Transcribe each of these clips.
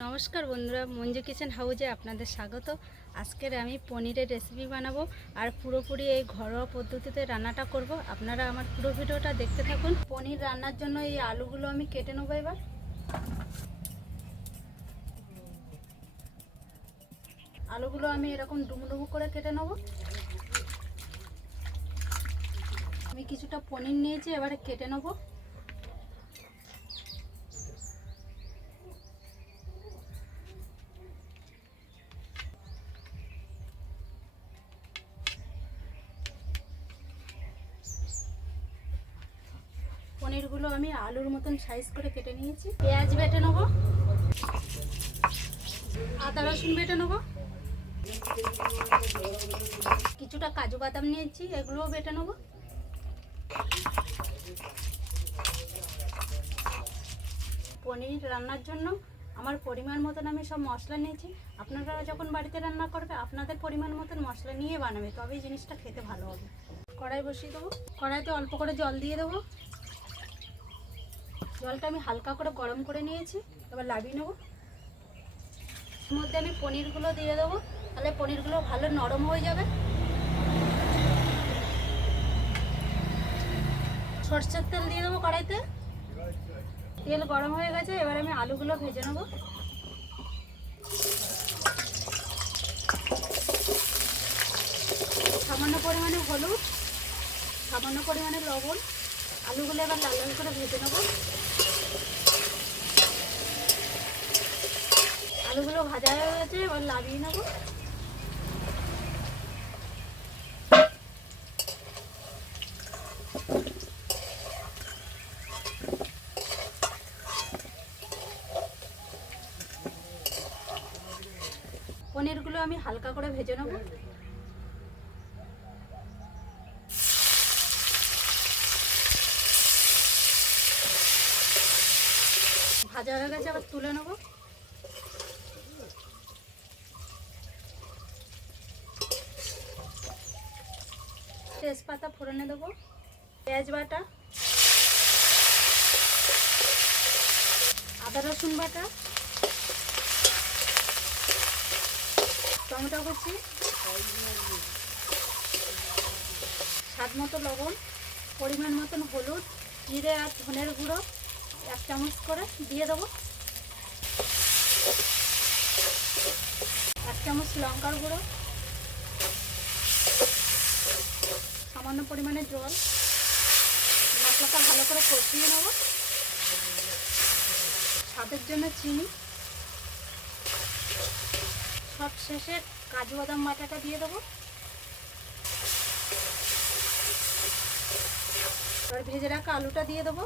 নমস্কার বন্ধুরা, মঞ্জু কিচেন হাউজে আপনাদের স্বাগত। আজকের আমি পনিরের রেসিপি বানাবো আর পুরোপুরি এই ঘরোয়া পদ্ধতিতে রান্নাটা করব। আপনারা আমার পুরো ভিডিওটা দেখতে থাকুন। পনির রান্নার জন্য এই আলুগুলো আমি কেটে নেব এবার। আলুগুলো আমি এরকম ডুমু ডুমু করে কেটে নেব। আমি কিছুটা পনির নিয়েছি, এবারে কেটে নেব। পনিরগুলো আমি আলুর মতন সাইজ করে কেটে নিয়েছি। পেঁয়াজ বেটে নেব। আদা, রসুন বেটে নেব। কিছুটা কাজু বাদাম নিয়েছি, এগুলোও বেটে নেব। পনির রান্নার জন্য আমার পরিমাণ মতন আমি সব মশলা নিয়েছি। আপনারা যখন বাড়িতে রান্না করবে, আপনাদের পরিমাণ মতন মশলা নিয়ে বানাবে, তবেই জিনিসটা খেতে ভালো হবে। কড়াই বসিয়ে দেবো। কড়াইতে অল্প করে জল দিয়ে দেবো। জলটা আমি হালকা করে গরম করে নিয়েছি, এবার লাভিয়ে নেব। মধ্যে আমি পনিরগুলো দিয়ে দেবো, তাহলে পনিরগুলো ভালো নরম হয়ে যাবে। সরষের তেল দিয়ে দেবো কড়াইতে। তেল গরম হয়ে গেছে, এবার আমি আলুগুলো ভেজে নেব। সামান্য পরিমাণে হলুদ, সামান্য পরিমাণে লবণ, আলুগুলো এবার লাল লাল করে ভেজে নেব। আলুগুলো ভাজা হয়ে গেছে, এবার লাভিয়ে নেব। পনিরগুলো আমি হালকা করে ভেজে নেব। ভাজা হয়ে গেছে আবার তুলে নেব। তেজপাতা ফোড়নে দেবো, পেঁয়াজ বাটা, আদা রসুন বাটা, টমেটো কুচি, স্বাদ মতো লবণ, পরিমাণ মতন হলুদ, জিরে আর ধনের গুঁড়ো এক চামচ করে দিয়ে দেবো। এক চামচ লঙ্কার গুঁড়ো সামান্য পরিমাণে জল, মশলাটা ভালো করে কষিয়ে নেব। স্বাদের জন্য চিনি। সব শেষে কাজু বাদাম বাটাটা দিয়ে দেবো। এবার ভেজে রাখা আলুটা দিয়ে দেবো।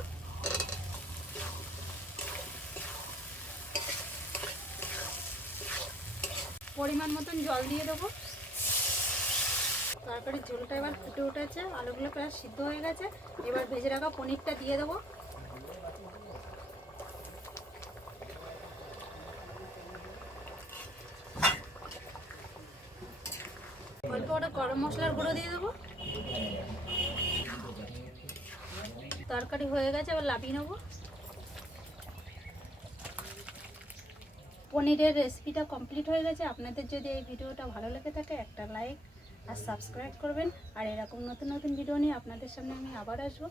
পরিমাণ মতন জল দিয়ে দেবো। তরকারির ঝোলটা এবার ফুটে উঠেছে, আলুগুলো প্রায় সিদ্ধ হয়ে গেছে। এবার ভেজে রাখা পনিরটা দিয়ে দেবো। অল্প করে গরম মশলার গুঁড়ো দিয়ে দেবো। তরকারি হয়ে গেছে, এবার লাভিয়ে নেব। পনিরের রেসিপিটা কমপ্লিট হয়ে গেছে। আপনাদের যদি এই ভিডিওটা ভালো লেগে থাকে, একটা লাইক আর সাবস্ক্রাইব করবেন। আর এরকম নতুন নতুন ভিডিও নিয়ে আপনাদের সামনে আমি আবার আসব।